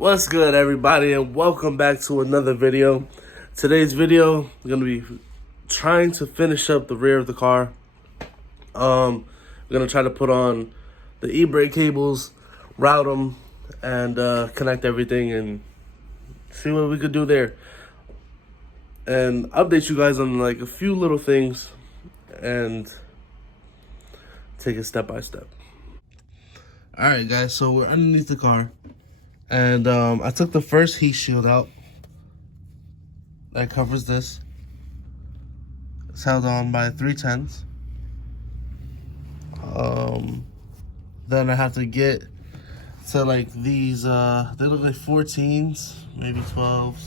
What's good, everybody, and welcome back to another video. Today's video, I'm gonna be trying to finish up the rear of the car. I'm gonna try to put on the e-brake cables, route them, and connect everything and see what we could do there. And update you guys on like a few little things and take it step by step. All right, guys, so we're underneath the car. And I took the first heat shield out that covers this. It's held on by 310s. Then I have to get to like these, they look like 14s, maybe 12s.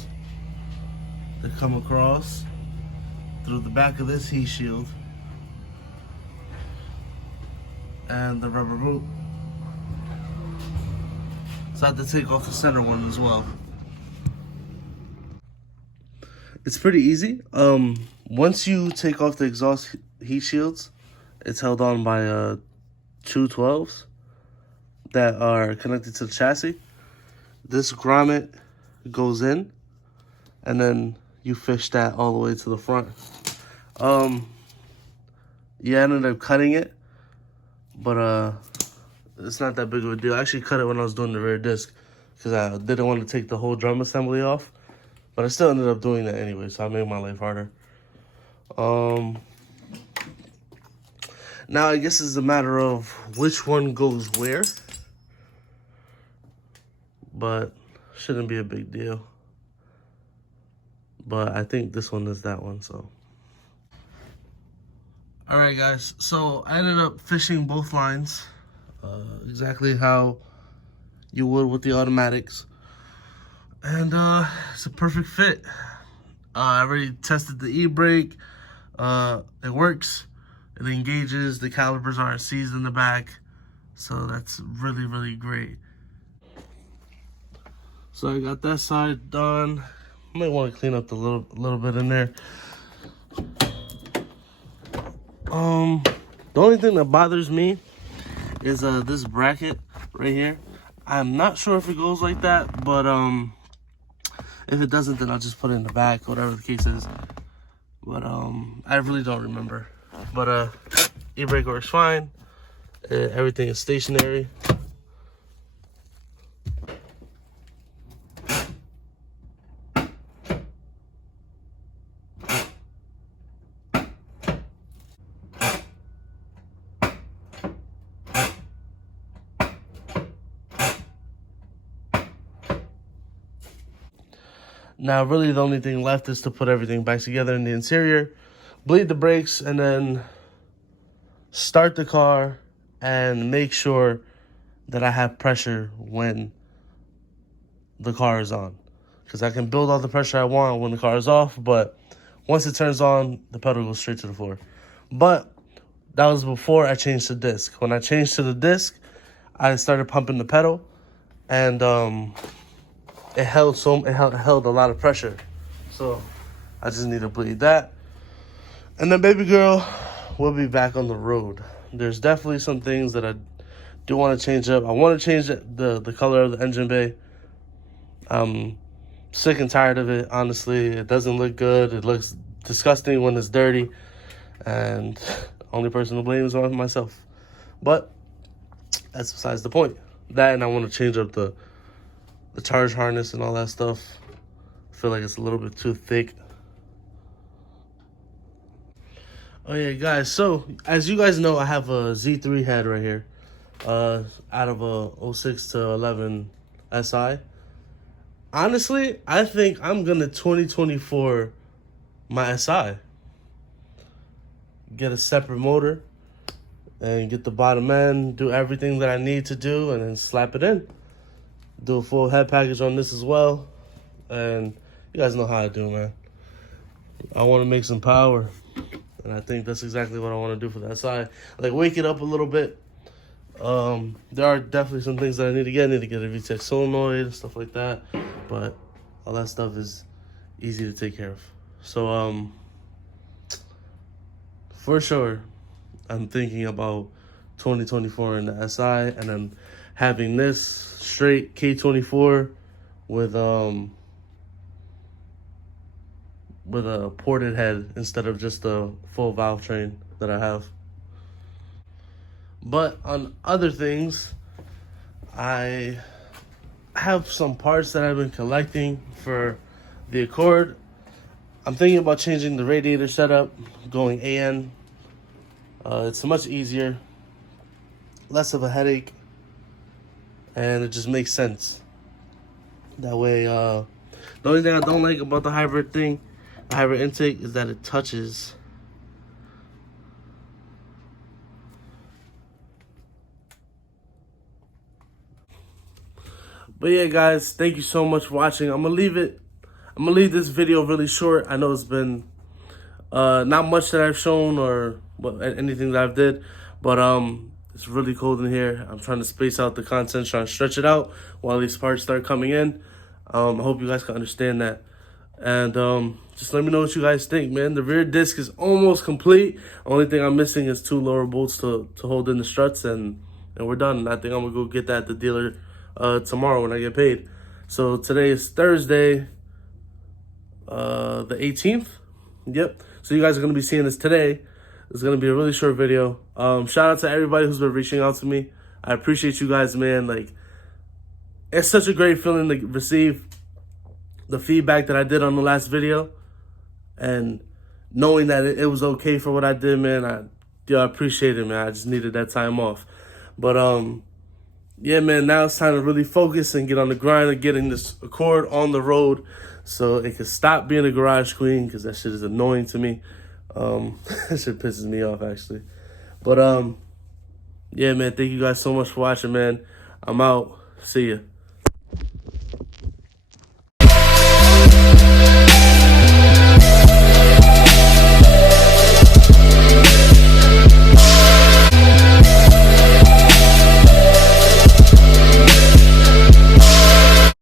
That come across through the back of this heat shield. And the rubber boot. So I have to take off the center one as well. It's pretty easy. Once you take off the exhaust heat shields, it's held on by two 12s that are connected to the chassis. This grommet goes in, and then you fish that all the way to the front. Yeah, I ended up cutting it, but it's not that big of a deal. I actually cut it when I was doing the rear disc because I didn't want to take the whole drum assembly off. But I still ended up doing that anyway, so I made my life harder. Now I guess it's a matter of which one goes where. But shouldn't be a big deal. But I think this one is that one, so. Alright guys, so I ended up fishing both lines. Exactly how you would with the automatics. And it's a perfect fit. I already tested the e-brake. It works. It engages. The calipers aren't seized in the back. So that's really, really great. So I got that side done. I might want to clean up the little bit in there. The only thing that bothers me is this bracket right here. I'm not sure if it goes like that, but if it doesn't, then I'll just put it in the back, whatever the case is. But I really don't remember. But e-brake works fine. Everything is stationary. Now, really, the only thing left is to put everything back together in the interior, bleed the brakes, and then start the car and make sure that I have pressure when the car is on. Because I can build all the pressure I want when the car is off, but once it turns on, the pedal goes straight to the floor. But that was before I changed the disc. When I changed to the disc, I started pumping the pedal, and it held a lot of pressure. So I just need to bleed that. And then baby girl will be back on the road. There's definitely some things that I do want to change up. I want to change the color of the engine bay. I'm sick and tired of it, honestly. It doesn't look good. It looks disgusting when it's dirty. And the only person to blame is myself. But that's besides the point. That, and I want to change up the charge harness and all that stuff. I feel like it's a little bit too thick. Oh yeah, guys, so as you guys know, I have a Z3 head right here, out of a 06 to 11 SI. Honestly, I think I'm gonna 2024 my SI. Get a separate motor and get the bottom end, do everything that I need to do, and then slap it in. Do a full head package on this as well. And you guys know how I do, man. I want to make some power. And I think that's exactly what I want to do for that side. Like, wake it up a little bit. There are definitely some things that I need to get. I need to get a VTEC solenoid and stuff like that. But all that stuff is easy to take care of. So, for sure, I'm thinking about 2024 in the SI, and then having this straight K24 with a ported head instead of just a full valve train that I have. But on other things, I have some parts that I've been collecting for the Accord. I'm thinking about changing the radiator setup, going AN. It's much easier, less of a headache, and it just makes sense. That way, the only thing I don't like about the hybrid intake, is that it touches. But yeah, guys, thank you so much for watching. I'm gonna leave this video really short. I know it's been not much that I've shown or anything that I've did, but it's really cold in here. I'm trying to space out the content, trying to stretch it out while these parts start coming in. I hope you guys can understand that. And just let me know what you guys think, man. The rear disc is almost complete. Only thing I'm missing is 2 lower bolts to hold in the struts, and we're done. I think I'm gonna go get that at the dealer tomorrow when I get paid. So today is Thursday, the 18th. Yep. So you guys are gonna be seeing this today. It's gonna be a really short video. Shout out to everybody who's been reaching out to me. I appreciate you guys, man. Like, it's such a great feeling to receive the feedback that I did on the last video, and knowing that it was okay for what I did, man. I appreciate it, man. I just needed that time off. But yeah, man, now it's time to really focus and get on the grind of getting this Accord on the road so it can stop being a garage queen, because that shit is annoying to me. That shit pisses me off, actually. But yeah, man, thank you guys so much for watching, man. I'm out. See ya.